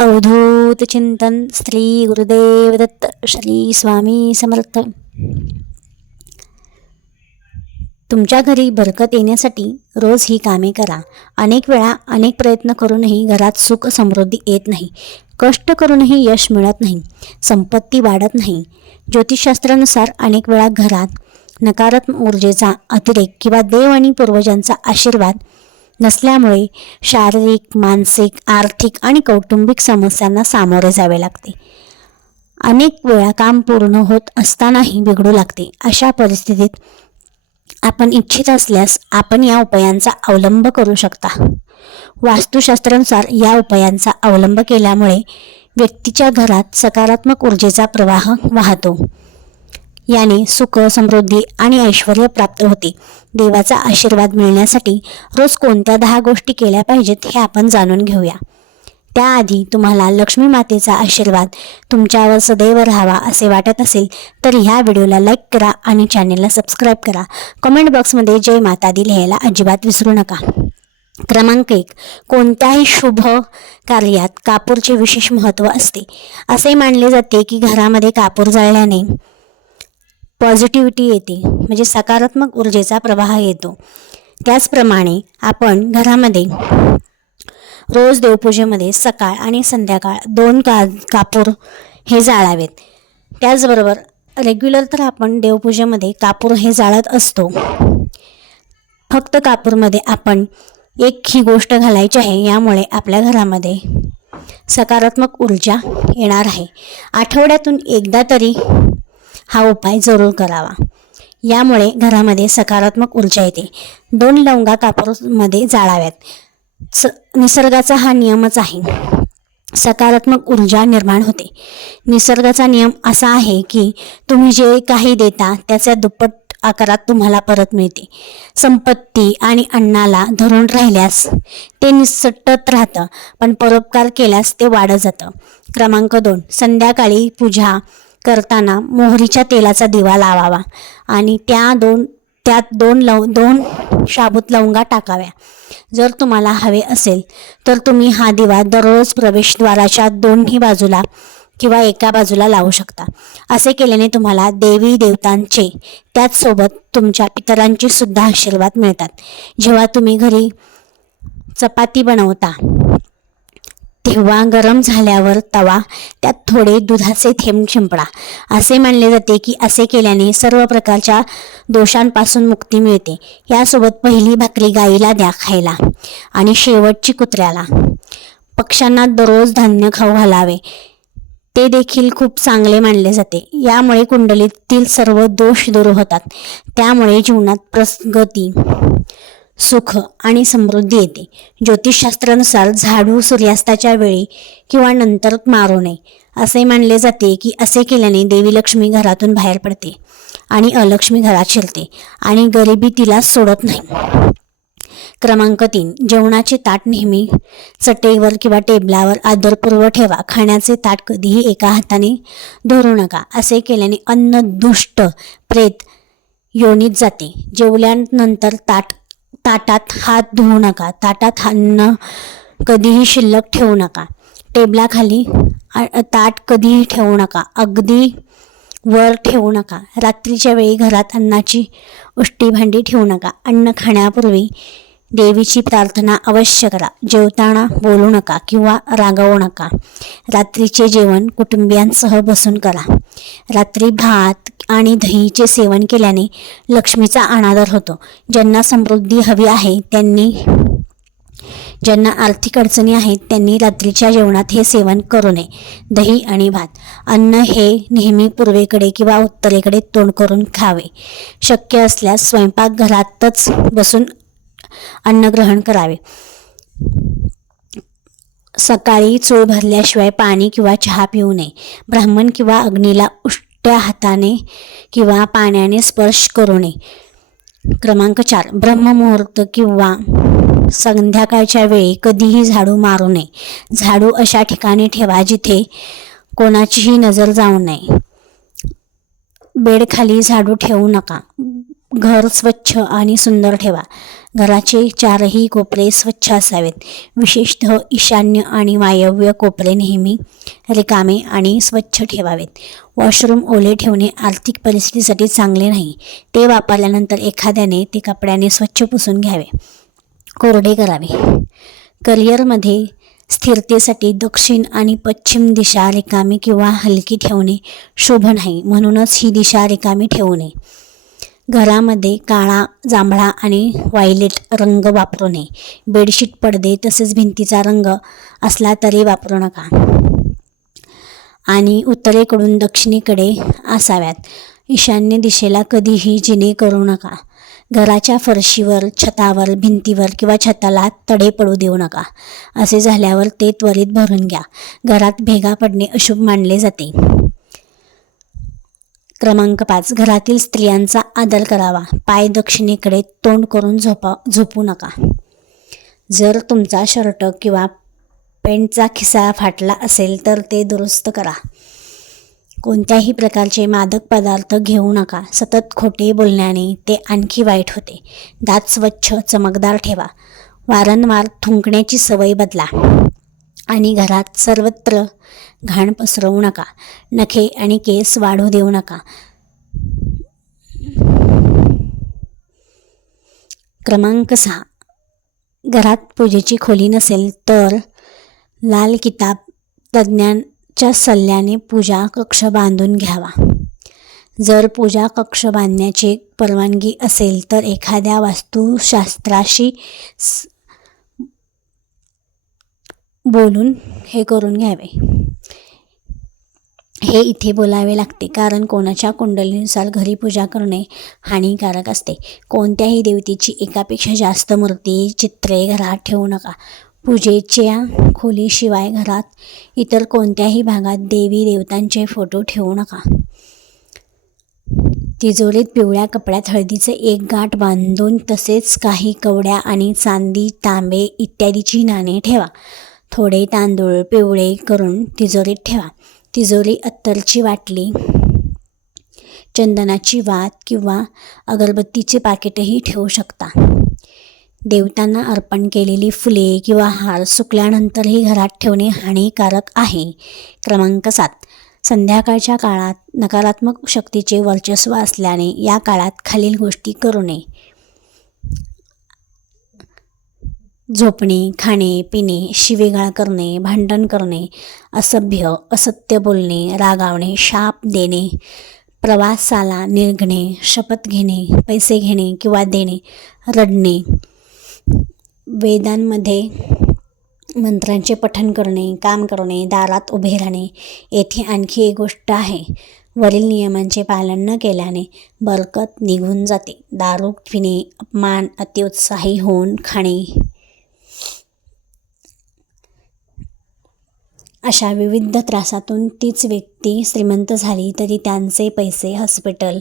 अवधूत चिंतन श्री गुरुदेव दत्त श्री स्वामी समर्थ. तुमच्या घरी बरकत येण्यासाठी रोज ही कामे करा. अनेक वेळा अनेक प्रयत्न करूनही घरात सुख समृद्धी येत नाही. कष्ट करूनही यश मिळत नाही. संपत्ती वाढत नाही. ज्योतिषशास्त्रानुसार अनेक वेळा घरात नकारात्मक ऊर्जेचा अतिरेक किंवा देव आणि पूर्वजांचा आशीर्वाद नसल्यामुळे शारीरिक मानसिक आर्थिक आणि कौटुंबिक समस्यांना सामोरे जावे लागते. अनेक वेळा काम पूर्ण होत असतानाही बिघडू लागते. अशा परिस्थितीत आपण इच्छित असल्यास आपण या उपायांचा अवलंब करू शकता. वास्तुशास्त्रानुसार या उपायांचा अवलंब केल्यामुळे व्यक्तीच्या घरात सकारात्मक ऊर्जेचा प्रवाह वाहतो. याने सुख समृद्धी आणि ऐश्वर प्राप्त होते. देवाचा आशीर्वाद मिळण्यासाठी रोज कोणत्या दहा गोष्टी केल्या पाहिजेत हे आपण जाणून घेऊया. त्याआधी तुम्हाला लक्ष्मी मातेचा आशीर्वाद तुमच्यावर सदैव राहावा असे वाटत असेल तर ह्या व्हिडिओला लाईक करा आणि चॅनेलला सबस्क्राईब करा. कमेंट बॉक्समध्ये जय माता दी लिहायला अजिबात विसरू नका. क्रमांक एक कोणत्याही शुभ कार्यात कापूरचे विशेष महत्त्व असते. असे मानले जाते की घरामध्ये कापूर जाळल्याने पॉझिटिव्हिटी येते म्हणजे सकारात्मक ऊर्जेचा प्रवाह येतो. त्याचप्रमाणे आपण घरामध्ये रोज देवपूजेमध्ये सकाळ आणि संध्याकाळ दोन का कापूर हे जाळावेत. त्याचबरोबर रेग्युलर तर आपण देवपूजेमध्ये कापूर हे जाळत असतो. फक्त कापूरमध्ये आपण एक ही गोष्ट घालायची आहे यामुळे आपल्या घरामध्ये सकारात्मक ऊर्जा येणार आहे. आठवड्यातून एकदा तरी हा उपाय जरूर करावा. यामुळे घरामध्ये सकारात्मक ऊर्जा येते. दोन लवंगा कापूरमध्ये जाळाव्यात. स निसर्गाचा हा नियमच आहे. सकारात्मक ऊर्जा निर्माण होते. निसर्गाचा नियम असा आहे की तुम्ही जे काही देता त्याच्या दुप्पट आकारात तुम्हाला परत मिळते. संपत्ती आणि अन्नाला धरून राहिल्यास ते निसटत राहतं पण परोपकार केल्यास ते वाढत जातं. क्रमांक दोन. संध्याकाळी पूजा करताना मोहरीच्या तेलाचा दिवा लावावा आणि त्या दोन त्यात दोन लव दोन शाबूत लवंगा टाकाव्या. जर तुम्हाला हवे असेल तर तुम्ही हा दिवा दररोज प्रवेशद्वाराच्या दोन्ही बाजूला किंवा एका बाजूला लावू शकता. असे केल्याने तुम्हाला देवी देवतांचे त्याचसोबत तुमच्या पितरांचे सुद्धा आशीर्वाद मिळतात. जेव्हा तुम्ही घरी चपाती बनवता तेव्हा गरम झाल्यावर तवा त्यात थोडे दुधाचे थेंब शिंपडा असे मानले जाते की असे केल्याने सर्व प्रकारच्या दोषांपासून मुक्ती मिळते. यासोबत पहिली भाकरी गाईला द्या खायला आणि शेवटची कुत्र्याला. पक्ष्यांना दररोज धान्य खाऊ घालावे. ते देखील खूप चांगले मानले जाते. यामुळे कुंडलीतील सर्व दोष दूर होतात. त्यामुळे जीवनात प्रगती सुख आणि समृद्धी येते. ज्योतिषशास्त्रानुसार झाडू सूर्यास्ताच्या वेळी किंवा नंतर मारू नये. असे मानले जाते की असे केल्याने देवी लक्ष्मी घरातून बाहेर पडते आणि अलक्ष्मी घरात शिरते आणि गरिबी तिला सोडत नाही. क्रमांक तीन. जेवणाचे ताट नेहमी चटईवर किंवा टेबलावर आदरपूर्व ठेवा. खाण्याचे ताट कधीही एका हाताने धरू नका. असे केल्याने अन्न दुष्ट प्रेत योनीत जाते. जेवल्यानंतर ताट ताटात हात धुवू नका. ताटात अन्न कधीही शिल्लक ठेवू नका. टेबलाखाली ताट कधीही ठेवू नका. अगदी वर ठेवू नका. रात्रीच्या वेळी घरात अन्नाची उष्टी भांडी ठेवू नका. अन्न खाण्यापूर्वी देवीची प्रार्थना अवश्य करा. जेवताना बोलू नका किंवा रागवू नका. रात्रीचे जेवण कुटुंबियांसह बसून करा. रात्री भात आणि दहीचे सेवन केल्याने लक्ष्मीचा अनादर होतो. ज्यांना समृद्धी हवी आहे त्यांनी ज्यांना आर्थिक अडचणी आहेत त्यांनी रात्रीच्या जेवणात हे सेवन करू नये. दही आणि भात. अन्न हे नेहमी पूर्वेकडे किंवा उत्तरेकडे तोंड करून खावे. शक्य असल्यास स्वयंपाकघरातच बसून अन्न ग्रहण करावे. सकाळी चूळ भरल्याशिवाय पाणी किंवा चहा पिऊ नये. ब्राह्मण किंवा अग्नीला उष्ट्या हाताने किंवा पाण्याने स्पर्श करू नये. क्रमांक चार. ब्रह्ममुहूर्त किंवा संध्याकाळच्या वेळी कधीही झाडू मारू नये. झाडू अशा ठिकाणी ठेवा जिथे कोणाचीही नजर जाऊ नये. बेडखाली झाडू ठेवू नका. घर स्वच्छ आणि सुंदर ठेवा. घराचे चारही कोपरे स्वच्छ असावेत. विशेषतः ईशान्य आणि वायव्य कोपरे नेहमी रिकामे आणि स्वच्छ ठेवावेत. वॉशरूम ओले ठेवणे आर्थिक परिस्थितीसाठी चांगले नाही. ते वापरल्यानंतर एखाद्याने ते कपड्याने स्वच्छ पुसून घ्यावे. कोरडे करावे. करिअरमध्ये स्थिरतेसाठी दक्षिण आणि पश्चिम दिशा रिकामी किंवा हलकी ठेवणे शुभ नाही. म्हणूनच ही दिशा रिकामी ठेवू नये. घरामध्ये काळा जांभळा आणि व्हायलेट रंग वापरू नये. बेडशीट पडदे तसेच भिंतीचा रंग असला तरी वापरू नका. आणि उत्तरेकडून दक्षिणेकडे असाव्यात. ईशान्य दिशेला कधीही जिने करू नका. घराच्या फरशीवर छतावर भिंतीवर किंवा छताला तडे पडू देऊ नका. असे झाल्यावर ते त्वरित भरून घ्या. घरात भेगा पडणे अशुभ मानले जाते. क्रमांक पाच. घरातील स्त्रियांचा आदर करावा. पाय दक्षिणेकडे तोंड करून झोपा झोपू नका. जर तुमचा शर्ट किंवा पॅन्टचा खिसा फाटला असेल तर ते दुरुस्त करा. कोणत्याही प्रकारचे मादक पदार्थ घेऊ नका. सतत खोटे बोलण्याने ते आणखी वाईट होते. दात स्वच्छ चमकदार ठेवा. वारंवार थुंकण्याची सवय बदला. आणि घरात सर्वत्र घाण पसरवू नका. नखे आणि केस वाढू देऊ नका. क्रमांक सहा. घरात पूजेची खोली नसेल तर लाल किताब तज्ज्ञांच्या सल्ल्याने पूजा कक्ष बांधून घ्यावा. जर पूजा कक्ष बांधण्याची परवानगी असेल तर एखाद्या वास्तुशास्त्राशी स- बोलून हे करून घ्यावे. हे इथे बोलावे लागते कारण कोणाच्या कुंडलीनुसार घरी पूजा करणे हानिकारक असते. कोणत्याही देवतेची एकापेक्षा जास्त मूर्ती चित्रे घरात ठेवू नका. पूजेच्या खोलीशिवाय घरात इतर कोणत्याही भागात देवी देवतांचे फोटो ठेवू नका. तिजोरीत पिवळ्या कपड्यात हळदीचे एक गाठ बांधून तसेच काही कवड्या आणि चांदी तांबे इत्यादीची नाणे ठेवा. थोडे तांदूळ पिवळे करून तिजोरीत ठेवा. तिजोरी अत्तरची वाटली. चंदनाची वात किंवा अगरबत्तीचे पाकिटही ठेवू शकता. देवतांना अर्पण केलेली फुले किंवा हार सुकल्यानंतरही घरात ठेवणे हानिकारक आहे. क्रमांक सात. संध्याकाळच्या काळात नकारात्मक शक्तीचे वर्चस्व असल्याने या काळात खालील गोष्टी करू नये. झोपणे खाणे पिणे शिवेगाळ करणे भांडण करणे असभ्य असत्य बोलणे रागावणे शाप देणे प्रवासाला निघणे शपथ घेणे पैसे घेणे किंवा देणे रडणे. वेदांमध्ये मंत्रांचे पठण करणे काम करणे दारात उभे राहणे येथे आणखी एक गोष्ट आहे. वरील नियमांचे पालन न केल्याने बरकत निघून जाते. दारू पिणे अपमान अतिउत्साही होऊन खाणे. अशा विविध त्रासातून तीच व्यक्ती श्रीमंत झाली तरी त्यांचे पैसे हॉस्पिटल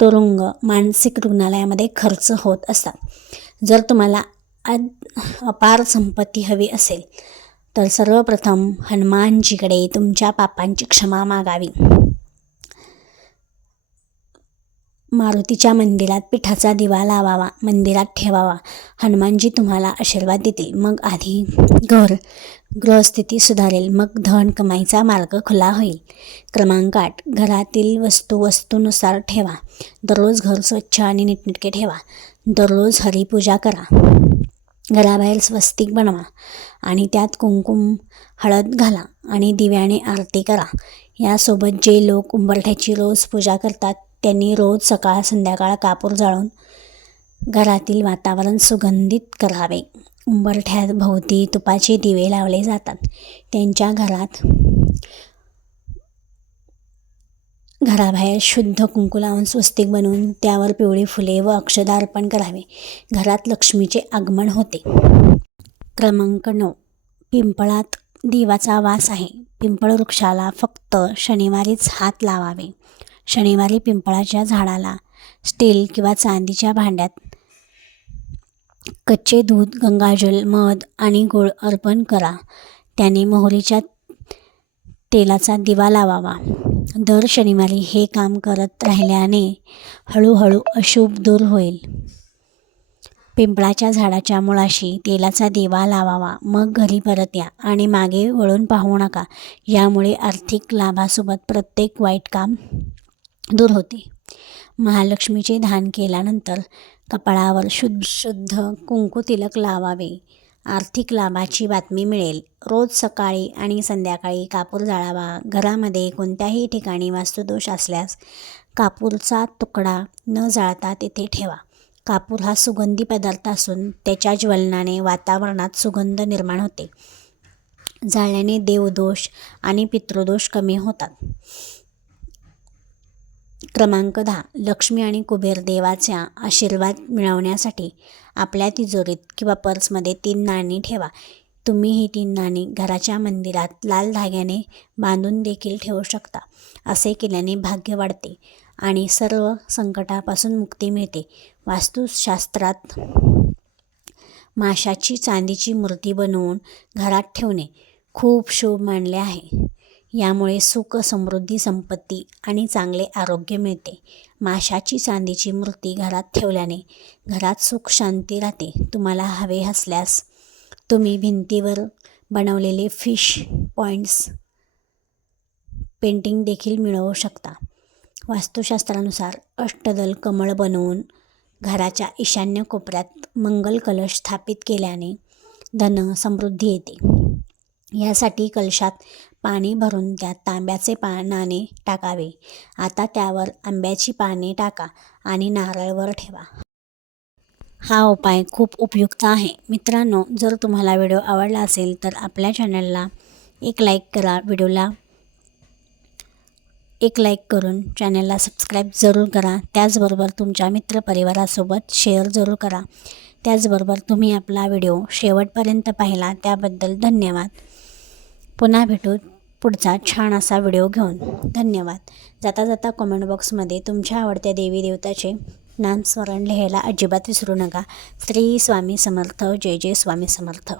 तुरुंग मानसिक रुग्णालयामध्ये खर्च होत असतात. जर तुम्हाला अपार संपत्ती हवी असेल तर सर्वप्रथम हनुमानजीकडे तुमच्या पापांची क्षमा मागावी. मारुतीच्या मंदिरात पिठाचा दिवा लावावा मंदिरात ठेवावा. हनुमानजी तुम्हाला आशीर्वाद देतील. मग आधी घर गृहस्थिती सुधारेल. मग धन कमाईचा मार्ग खुला होईल. क्रमांक आठ. घरातील वस्तू वस्तूनुसार ठेवा. दररोज घर स्वच्छ आणि नीटनेटके ठेवा. दररोज हरिपूजा करा. घराबाहेर स्वस्तिक बनवा आणि त्यात कुंकुम हळद घाला आणि दिव्याने आरती करा. यासोबत जे लोक उंबरठ्याची रोज पूजा करतात त्यांनी रोज सकाळ संध्याकाळ कापूर जाळून घरातील वातावरण सुगंधित करावे. उंबरठ्याभोवती तुपाचे दिवे लावले जातात. त्यांच्या घरात घराबाहेर शुद्ध कुंकू लावून स्वस्तिक बनवून त्यावर पिवळी फुले व अक्षदा अर्पण करावे. घरात लक्ष्मीचे आगमन होते. क्रमांक नऊ. पिंपळात देवाचा वास आहे. पिंपळ वृक्षाला फक्त शनिवारीच हात लावावे. शनिवारी पिंपळाच्या झाडाला स्टील किंवा चांदीच्या भांड्यात कच्चे दूध गंगाजल मध आणि गुळ अर्पण करा. त्याने मोहरीच्या तेलाचा दिवा लावावा. दर शनिवारी हे काम करत राहिल्याने हळूहळू अशुभ दूर होईल. पिंपळाच्या झाडाच्या मुळाशी तेलाचा दिवा लावावा. मग घरी परत या आणि मागे वळून पाहू नका. यामुळे आर्थिक लाभासोबत प्रत्येक वाईट काम दूर होते. महालक्ष्मीचे ध्यान केल्यानंतर कपाळावर शुद्ध शुद्ध कुंकू तिलक लावावे. आर्थिक लाभाची बातमी मिळेल. रोज सकाळी आणि संध्याकाळी कापूर जाळावा. घरामध्ये कोणत्याही ठिकाणी वास्तुदोष असल्यास कापूरचा तुकडा न जाळता तेथे ठेवा. कापूर हा सुगंधी पदार्थ असून त्याच्या ज्वलनाने वातावरणात सुगंध निर्माण होते. जाळल्याने देवदोष आणि पितृदोष कमी होतात. क्रमांक दहा लक्ष्मी आणि कुबेर देवाचा आशीर्वाद मिळवण्यासाठी आपल्या तिजोरीत किंवा पर्समध्ये तीन नाणी ठेवा. तुम्ही ही तीन नाणी घराच्या मंदिरात लाल धाग्याने बांधून देखील ठेवू शकता असे केल्याने भाग्य वाढते आणि सर्व संकटापासून मुक्ती मिळते. वास्तुशास्त्रात माशाची चांदीची मूर्ती बनवून घरात ठेवणे खूप शुभ मानले आहे. यामुळे सुख समृद्धी संपत्ती आणि चांगले आरोग्य मिळते. माशाची चांदीची मूर्ती घरात ठेवल्याने घरात सुख शांती राहते. तुम्हाला हवे असल्यास तुम्ही भिंतीवर बनवलेले फिश पॉईंट्स पेंटिंग देखील मिळवू शकता. वास्तुशास्त्रानुसार अष्टदल कमळ बनवून घराच्या ईशान्य कोपऱ्यात मंगल कलश स्थापित केल्याने धन समृद्धी येते. यासाठी कलशात पाणी भरून त्यात तांब्याचे पानाने टाकावे. आता त्यावर आंब्याची पाने टाका आणि नारळवर ठेवा. हा उपाय खूप उपयुक्त आहे. मित्रांनो जर तुम्हाला व्हिडिओ आवडला असेल तर आपल्या चॅनलला एक लाईक करा. व्हिडिओला एक लाईक करून चॅनलला सबस्क्राईब जरूर करा. त्याचबरोबर तुमच्या मित्रपरिवारासोबत शेअर जरूर करा. त्याचबरोबर तुम्ही आपला व्हिडिओ शेवटपर्यंत पाहिला त्याबद्दल धन्यवाद. पुन्हा भेटू पुढचा छान असा व्हिडिओ घेऊन. धन्यवाद. जाता जाता कॉमेंट बॉक्समध्ये तुमच्या आवडत्या देवी देवताचे नामस्मरण लिहायला अजिबात विसरू नका. श्री स्वामी समर्थ. जय जय स्वामी समर्थ.